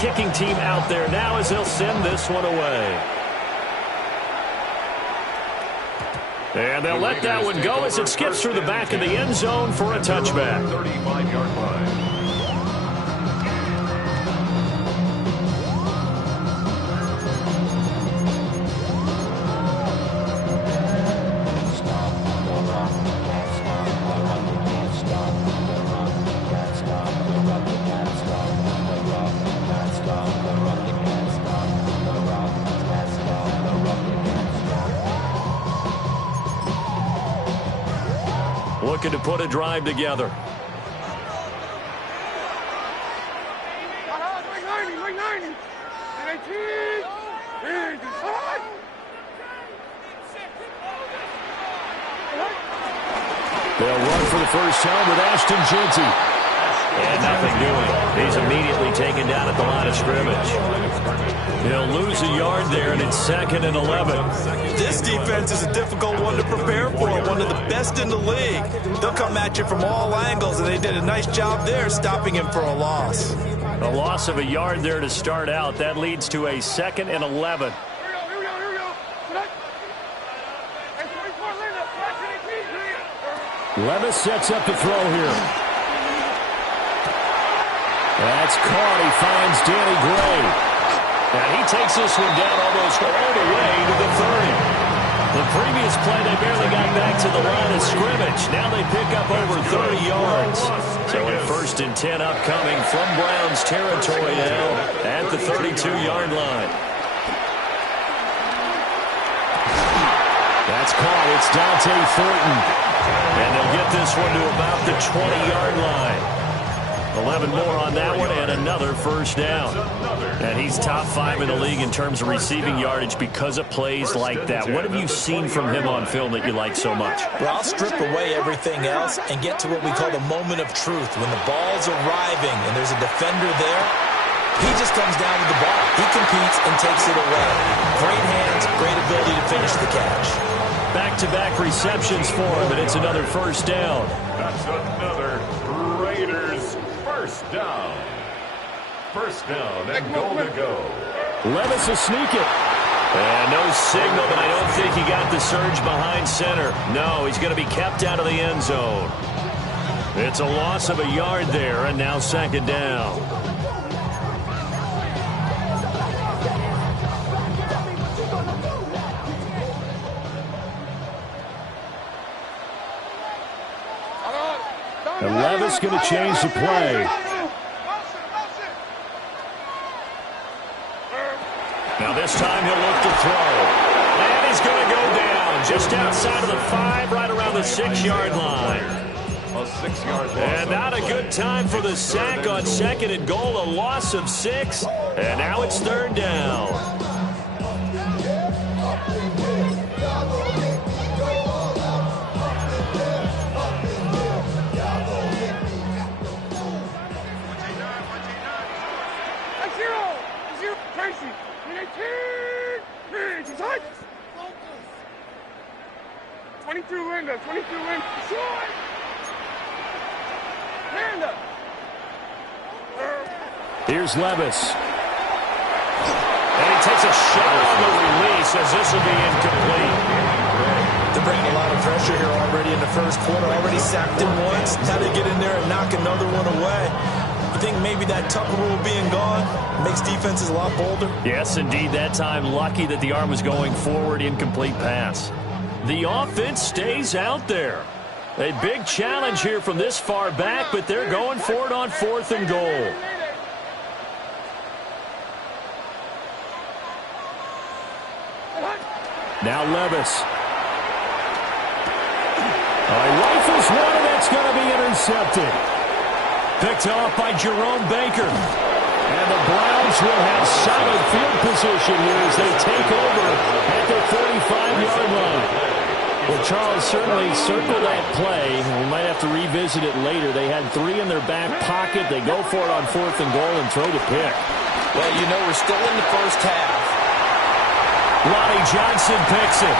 kicking team out there now as they'll send this one away. And they'll let that one go as it skips through the back of the end zone for a touchback. 35-yard line. Looking to put a drive together. They'll run for the first time with Ashton Jeanty. And nothing doing. He's immediately taken down at the line of scrimmage. He'll lose a yard there, and it's 2nd and 11. This defense is a difficult one to prepare for, one of the best in the league. They'll come at you from all angles, and they did a nice job there stopping him for a loss. A loss of a yard there to start out. That leads to a 2nd and 11. Levis sets up to throw here. That's caught. He finds Danny Gray. And he takes this one down almost all the way to the 30. The previous play, they barely got back to the line of scrimmage. Now they pick up over 30 yards. So a 1st and 10 upcoming from Browns territory now at the 32-yard line. That's caught. It's Dante Thornton. And they'll get this one to about the 20-yard line. 11 more on that one and another first down. And he's top 5 in the league in terms of receiving yardage because of plays like that. What have you seen from him on film that you like so much? Well, I'll strip away everything else and get to what we call the moment of truth. When the ball's arriving and there's a defender there, he just comes down with the ball. He competes and takes it away. Great hands, great ability to finish the catch. Back-to-back receptions for him, and it's another first down. That's another Raiders first down. First down and goal to go. Levis will sneak it. And no signal, but I don't think he got the surge behind center. No, he's going to be kept out of the end zone. It's a loss of a yard there, and now 2nd down. And Levis going to change the play. Now this time he'll look to throw. And he's going to go down just outside of the 5, right around the 6-yard line. A 6-yard loss. And not a good time for the sack on 2nd and goal. A loss of 6. And now it's 3rd down. Here's Levis. And he takes a shot on the release as this will be incomplete. They're bringing a lot of pressure here already in the first quarter. Already sacked him once. Now they get in there and knock another one away. You think maybe that Tucker rule being gone makes defenses a lot bolder? Yes, indeed. That time, lucky that the arm was going forward. Incomplete pass. The offense stays out there. A big challenge here from this far back, but they're going for it on 4th and goal. Now Levis. Rifles one, and that's going to be intercepted. Picked off by Jerome Baker. And the Browns will have solid field position here as they take over at their 45-yard line. Well, Charles, certainly circle that play. We might have to revisit it later. They had 3 in their back pocket. They go for it on 4th and goal and throw the pick. Well, you know, we're still in the first half. Lonnie Johnson picks it.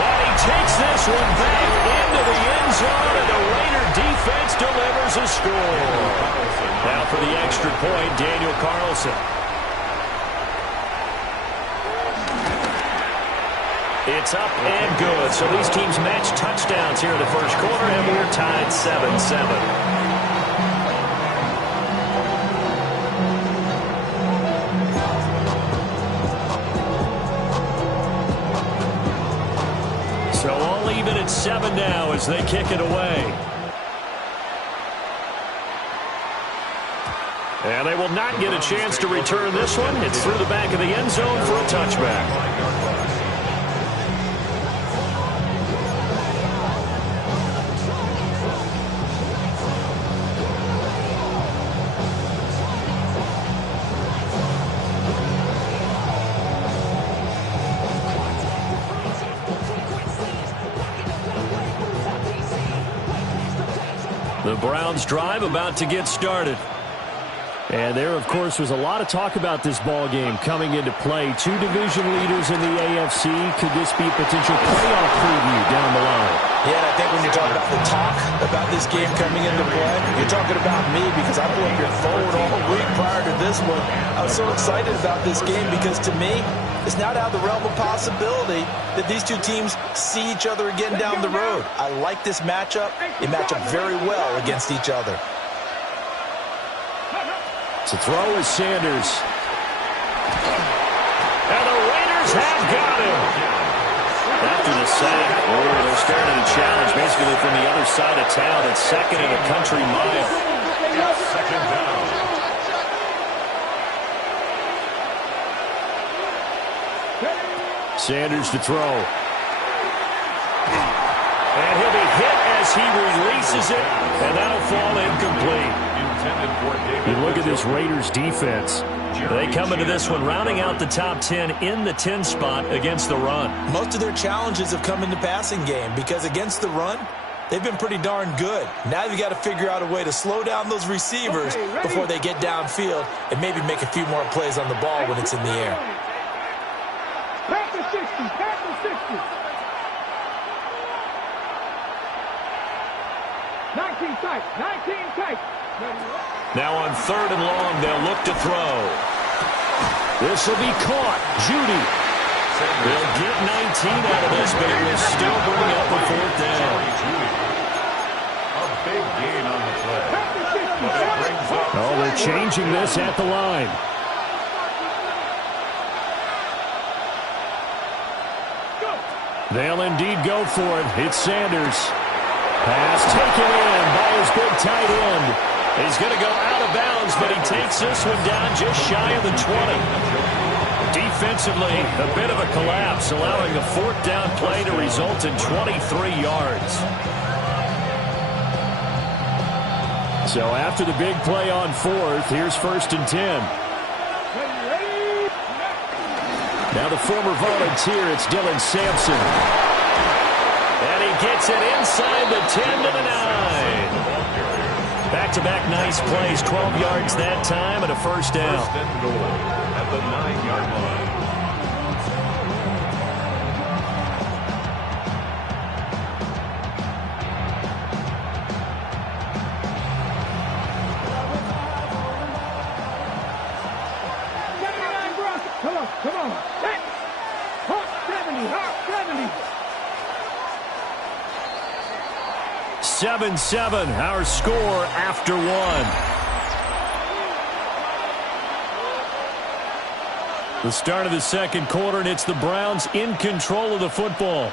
And he takes this one back into the end zone, and the Raider defense delivers a score. Now for the extra point, Daniel Carlson. It's up and good. So these teams match touchdowns here in the first quarter, and we're tied 7-7. So all even at 7 now as they kick it away. And they will not get a chance to return this one. It's through the back of the end zone for a touchback. The Browns drive about to get started. And there, of course, was a lot of talk about this ball game coming into play. Two division leaders in the AFC. Could this be a potential playoff preview down the line? Yeah, I think when you're talking about the talk about this game coming into play, you're talking about me because I blew up your phone all week prior to this one. I was so excited about this game because, to me, it's not out of the realm of possibility that these two teams see each other again down the road. I like this matchup. They match up very well against each other. To throw is Sanders. And the Raiders have got him. After the sack, they're starting to challenge basically from the other side of town. It's second and a country mile. Second down. Sanders to throw. And he'll be hit as he releases it, and that'll fall incomplete. You look at this Raiders defense. They come into this one rounding out the top 10 in the 10 spot against the run. Most of their challenges have come in the passing game because against the run, they've been pretty darn good. Now you've got to figure out a way to slow down those receivers before they get downfield and maybe make a few more plays on the ball when it's in the air. Pass the 60, pass the 60. 19 tight, 19 tight. Now on third and long, they'll look to throw. This will be caught. Judy. They'll get 19 out of this, but it will still bring up a fourth down. A big gain on the play. But it brings up. Oh, they're changing this at the line. They'll indeed go for it. It's Sanders. Pass taken in by his big tight end. He's going to go out of bounds, but he takes this one down just shy of the 20. Defensively, a bit of a collapse, allowing a fourth down play to result in 23 yards. So after the big play on fourth, here's first and 10. Now the former volunteer, it's Dylan Sampson. And he gets it inside the 10 to the 9. Back-to-back nice plays, 12 yards that time and a first down. First and goal at the 9-yard line. Come on. Hawk 70, Hawk 70. 7-7, our score after one. The start of the second quarter, and it's the Browns in control of the football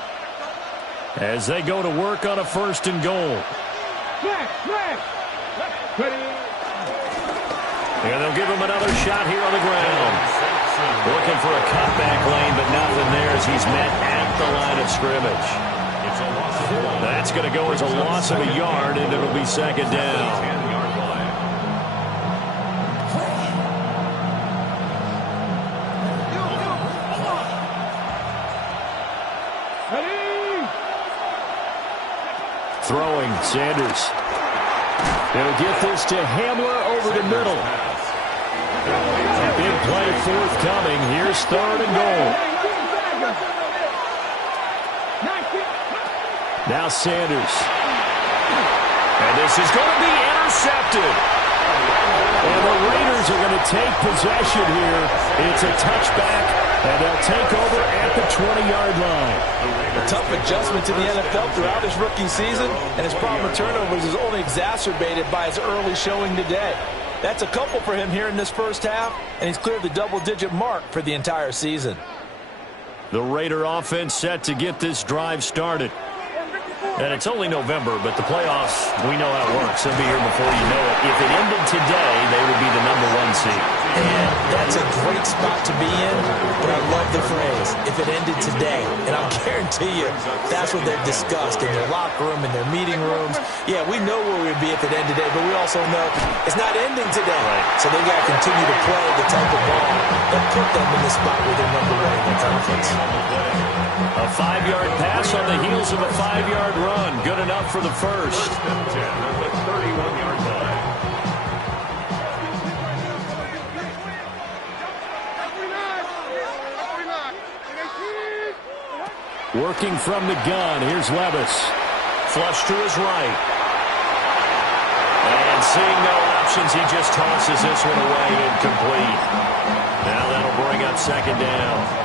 as they go to work on a first and goal. And they'll give him another shot here on the ground. Looking for a cutback lane, but nothing there as he's met at the line of scrimmage. That's going to go as a loss of a yard, and it'll be second down. 10-yard line. Throwing, Sanders. They'll get this to Hamler over the middle. A big play forthcoming. Here's third and goal. Now Sanders. And this is going to be intercepted. And the Raiders are going to take possession here. It's a touchback, and they'll take over at the 20-yard line. A tough adjustment to the NFL throughout his rookie season, and his problem with turnovers is only exacerbated by his early showing today. That's a couple for him here in this first half, and he's cleared the double-digit mark for the entire season. The Raider offense set to get this drive started. And it's only November, but the playoffs, we know how it works. They'll be here before you know it. If it ended today, they would be the #1 seed. And that's a great spot to be in, but I love the phrase, if it ended today. And I'll guarantee you, that's what they've discussed in their locker room, in their meeting rooms. Yeah, we know where we'd be if it ended today, but we also know it's not ending today. Right. So they've got to continue to play the type of ball that put them in the spot where they're #1 in the conference. A 5-yard pass on the heels of a 5-yard run. Good enough for the first. 10 at the 31-yard line. Working from the gun. Here's Levis. Flush to his right. And seeing no options, he just tosses this one away, incomplete. Now that'll bring up second down.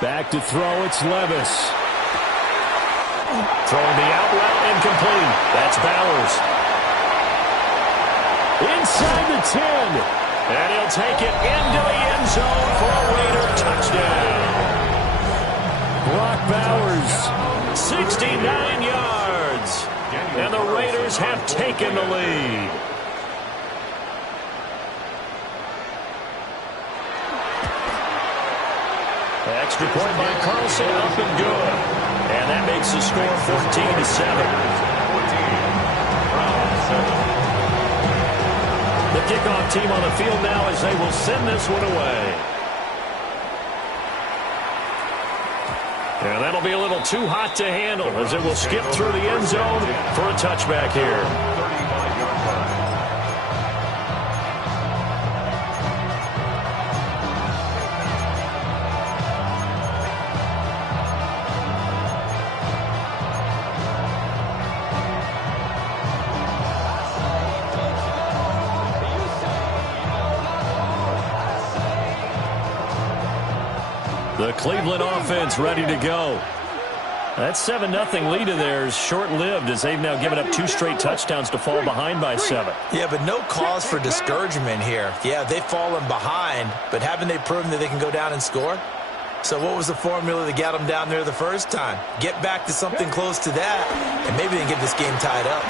Back to throw, it's Levis. Throwing the out route, incomplete. That's Bowers. Inside the 10. And he'll take it into the end zone for a Raider touchdown. Brock Bowers, 69 yards. And the Raiders have taken the lead. Extra point by Carlson, up and good. And that makes the score 14-7. The kickoff team on the field now as they will send this one away. And that'll be a little too hot to handle as it will skip through the end zone for a touchback here. 35-yard line. The Cleveland offense ready to go. That 7-0 lead of theirs short-lived as they've now given up 2 straight touchdowns to fall behind by 7. Yeah, but no cause for discouragement here. Yeah, they've fallen behind, but haven't they proven that they can go down and score? So what was the formula that got them down there the first time? Get back to something close to that, and maybe they can get this game tied up.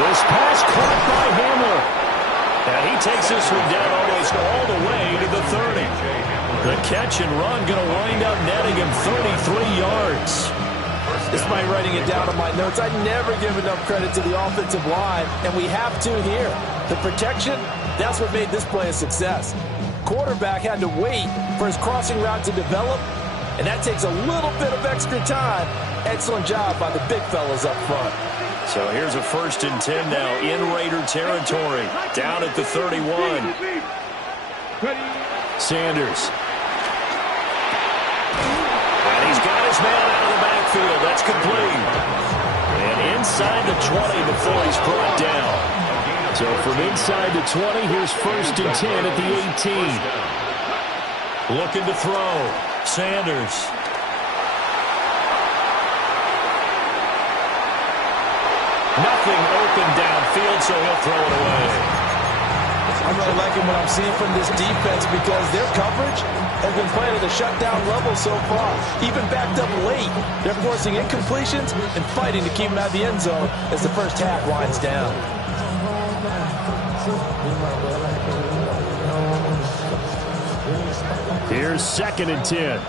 This pass caught by Hamler. And he takes this one down almost all the way to the 30. The catch and run going to wind up netting him 33 yards. This is my writing it down on my notes. I never give enough credit to the offensive line, and we have to here. The protection, that's what made this play a success. Quarterback had to wait for his crossing route to develop, and that takes a little bit of extra time. Excellent job by the big fellas up front. So here's a 1st and 10 now in Raider territory. Down at the 31. Sanders. And he's got his man out of the backfield. That's complete. And inside the 20 before he's brought down. So from inside the 20, here's 1st and 10 at the 18. Looking to throw. Sanders. Nothing open downfield, so he'll throw it away. I'm really liking what I'm seeing from this defense because their coverage has been playing at a shutdown level so far. Even backed up late, they're forcing incompletions and fighting to keep them out of the end zone as the first half winds down. Here's 2nd and 10.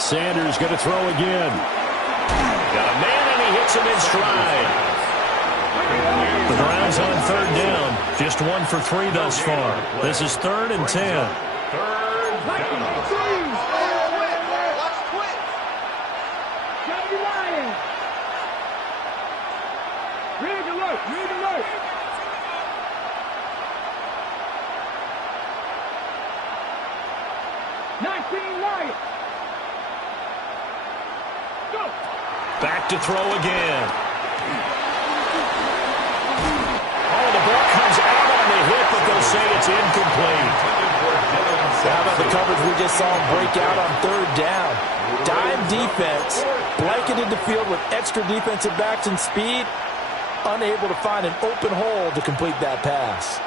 Sanders going to throw again. Got a man, and he hits him in stride. The Browns on 3rd down. Just 1 for 3 thus far. This is 3rd and 10. alert. Read alert. Lions. Go. Back to throw again. Oh, the ball comes out on the hit, but they'll say it's incomplete. How about the coverage we just saw him break out on third down? Dime defense, blanketed the field with extra defensive backs and speed, unable to find an open hole to complete that pass.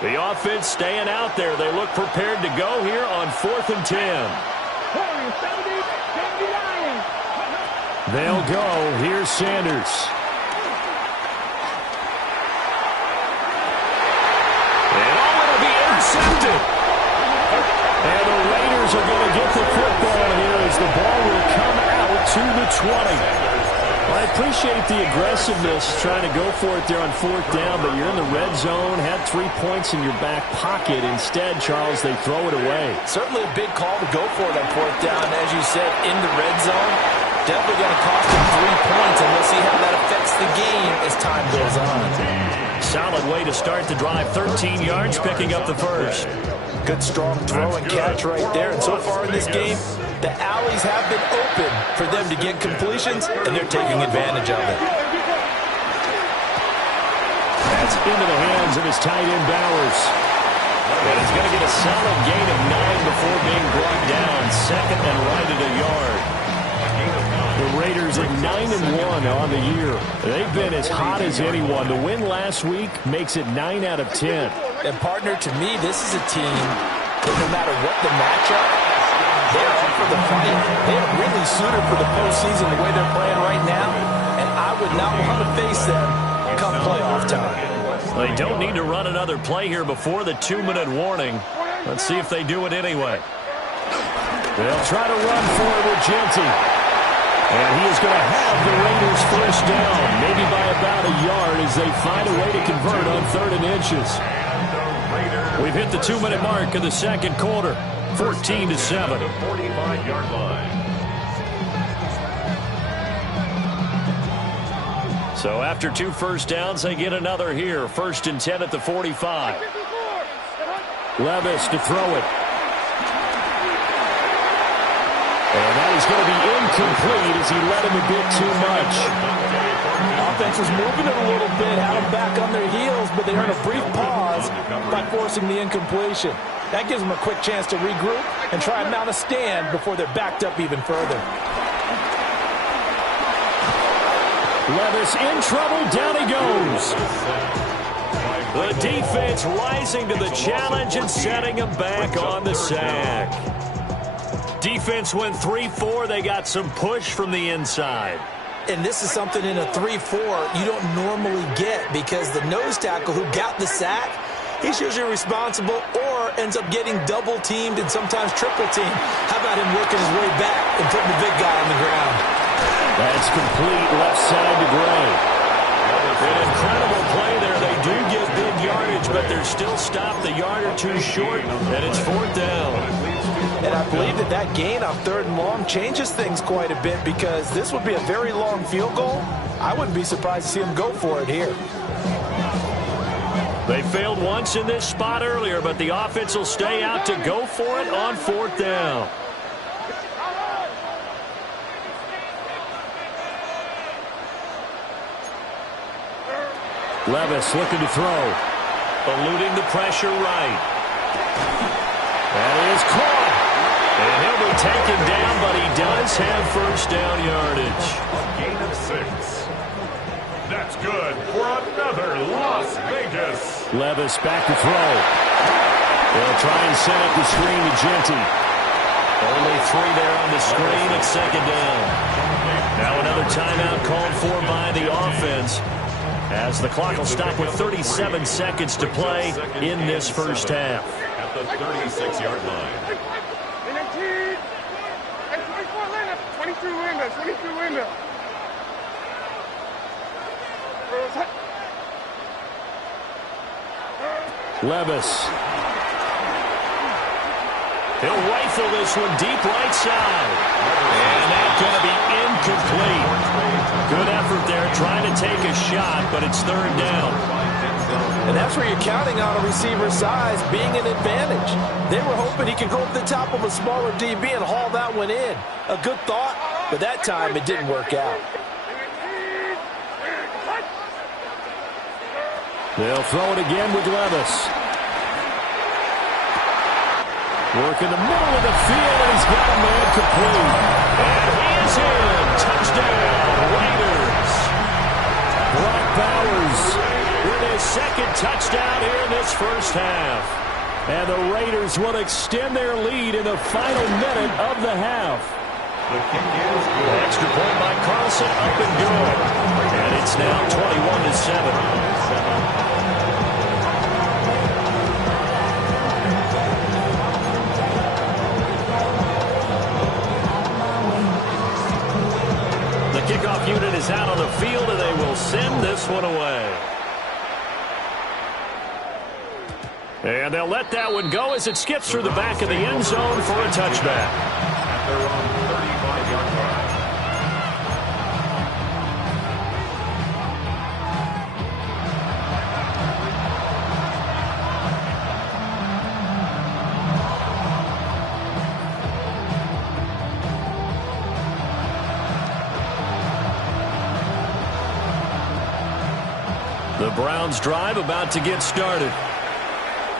The offense staying out there. They look prepared to go here on 4th and 10. They'll go. Here's Sanders. And it'll be intercepted. And the Raiders are going to get the football here as the ball will come out to the 20. Well, I appreciate the aggressiveness trying to go for it there on 4th down, but you're in the red zone, had 3 points in your back pocket. Instead, Charles, they throw it away. Certainly a big call to go for it on 4th down. As you said, in the red zone, definitely going to cost them 3 points, and we'll see how that affects the game as time goes on. Solid way to start the drive. 13 yards, picking up the first. Good strong throw and catch right there. And so far in this game, the alleys have been open for them to get completions, and they're taking advantage of it. That's into the hands of his tight end, Bowers. And he's going to get a solid gain of 9 before being brought down. Second and right at a yard. The Raiders at 9-1 on the year. They've been as hot as anyone. The win last week makes it 9 out of 10. And, partner, to me, this is a team that no matter what the matchup, they're up for the fight. They're really suited for the postseason the way they're playing right now, and I would not want to face them come playoff time. They don't need to run another play here before the 2-minute warning. Let's see if they do it anyway. They'll try to run for it with Genty. And he is going to have the Raiders first down, maybe by about a yard as they find a way to convert on 3rd and inches. We've hit the 2-minute mark of the second quarter. 14-7. 45-yard line. So after 2 first downs, they get another here. 1st and 10 at the 45. Levis to throw it. And that is going to be incomplete as he led him a bit too much. Offense was moving it a little bit, had them back on their heels, but they earned a brief pause by forcing the incompletion. That gives them a quick chance to regroup and try and mount a stand before they're backed up even further. Levis in trouble. Down he goes. The defense rising to the challenge and setting him back on the sack. Defense went 3-4. They got some push from the inside. And this is something in a 3-4 you don't normally get because the nose tackle who got the sack, he's usually responsible or ends up getting double-teamed and sometimes triple-teamed. How about him working his way back and putting the big guy on the ground? That's complete left side to Gray. An incredible play there. They do get big yardage, but they're still stopped a yard or two short, and it's 4th down. And I believe that that gain on 3rd and long changes things quite a bit because this would be a very long field goal. I wouldn't be surprised to see him go for it here. They failed once in this spot earlier, but the offense will stay out to go for it on 4th down. Levis looking to throw. Eluding the pressure right. That is caught. And he'll be taken down, but he does have first down yardage. Gain of 6. That's good for another Las Vegas. Levis back to throw. They'll try and set up the screen to Genty. Only 3 there on the screen at 2nd down. Now another timeout called for by the offense, as the clock will stop with 37 seconds to play in this first half. At the 36-yard line. 22 window. Levis. He'll rifle rifle this one deep right side. And that's going to be incomplete. Good effort there trying to take a shot, but it's third down. And that's where you're counting on a receiver's size being an advantage. They were hoping he could go up the top of a smaller DB and haul that one in. A good thought, but that time it didn't work out. They'll throw it again with Levis. Work in the middle of the field, and he's got a man complete. And he is in. Touchdown, Raiders. Brock Bowers with his second touchdown here in this first half. And the Raiders will extend their lead in the final minute of the half. The extra point by Carlson, up and good. And it's now 21-7. Kickoff unit is out on the field, and they will send this one away. And they'll let that one go as it skips through the back of the end zone for a touchback. At their own 35-yard line. The Browns drive about to get started.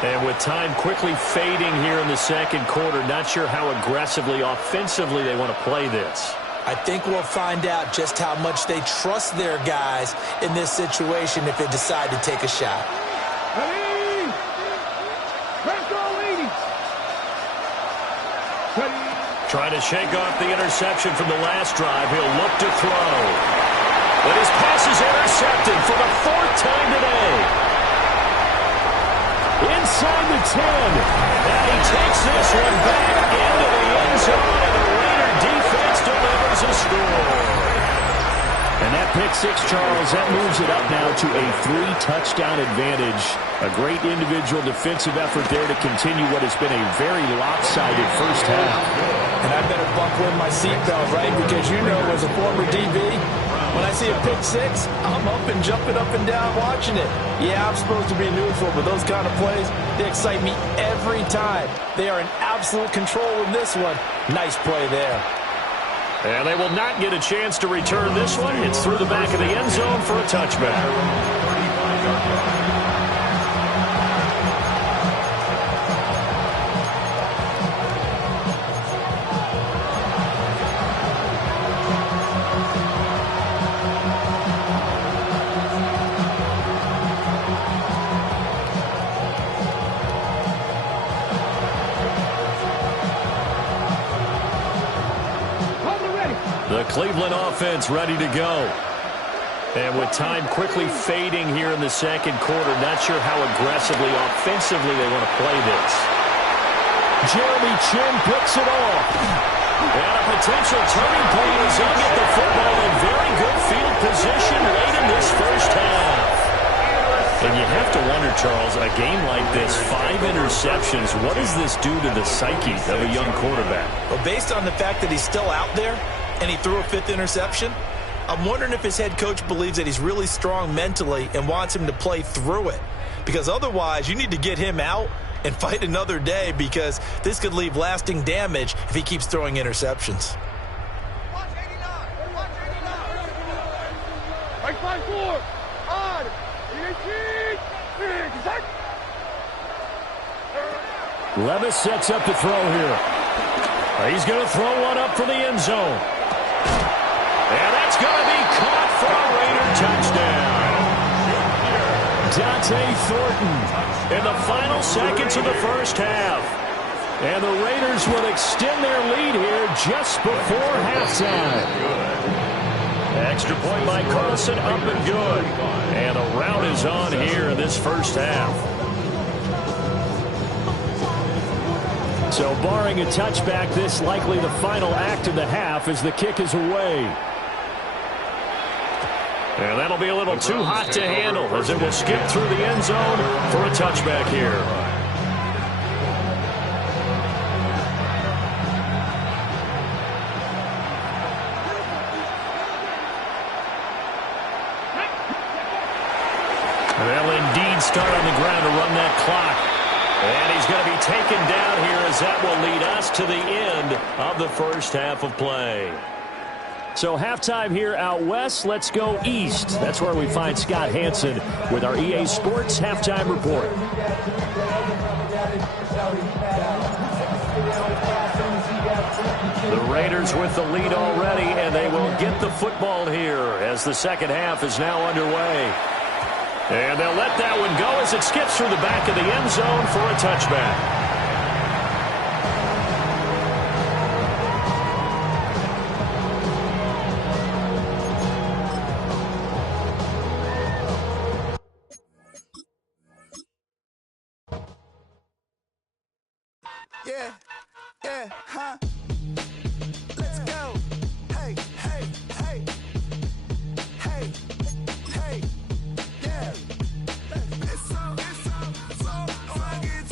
And with time quickly fading here in the second quarter, not sure how aggressively, offensively they want to play this. I think we'll find out just how much they trust their guys in this situation if they decide to take a shot. Ready? Let's go, ladies. Ready? Trying to shake off the interception from the last drive. He'll look to throw. But his pass is intercepted for the fourth time today. Inside the 10. And he takes this one back into the end zone, and the Raider defense delivers a score. And that pick six, Charles, that moves it up now to a 3-touchdown advantage. A great individual defensive effort there to continue what has been a very lopsided first half. And I better buckle in my seatbelt, right? Because you know, as a former DB, when I see a pick six, I'm up and jumping up and down watching it. Yeah, I'm supposed to be neutral, but those kind of plays, they excite me every time. They are in absolute control in this one. Nice play there. And they will not get a chance to return this one. It's through the back of the end zone for a touchback. The Cleveland offense ready to go. And with time quickly fading here in the second quarter, not sure how aggressively, offensively they want to play this. Jeremy Chinn picks it off. And a potential turning point as he'll get the football in very good field position late in this first half. And you have to wonder, Charles, a game like this, 5 interceptions, what does this do to the psyche of a young quarterback? Well, based on the fact that he's still out there, and he threw a 5th interception, I'm wondering if his head coach believes that he's really strong mentally and wants him to play through it. Because otherwise, you need to get him out and fight another day, because this could leave lasting damage if he keeps throwing interceptions. Watch 89. Watch 89. Right by 4. On. 18. Levis sets up to throw here. He's going to throw one up for the end zone. And that's going to be caught for a Raider touchdown. Dante Thornton in the final seconds of the first half. And the Raiders will extend their lead here just before halftime. Extra point by Carlson, up and good. And a rout is on here in this first half. So barring a touchback, this likely the final act of the half as the kick is away. And that'll be a little too hot to handle as it will skip through the end zone for a touchback here. start on the ground to run that clock. And he's going to be taken down here as that will lead us to the end of the first half of play. So halftime here out west. Let's go east. That's where we find Scott Hanson with our EA Sports Halftime Report. The Raiders with the lead already, and they will get the football here as the second half is now underway. And they'll let that one go as it skips through the back of the end zone for a touchback. Yeah, huh?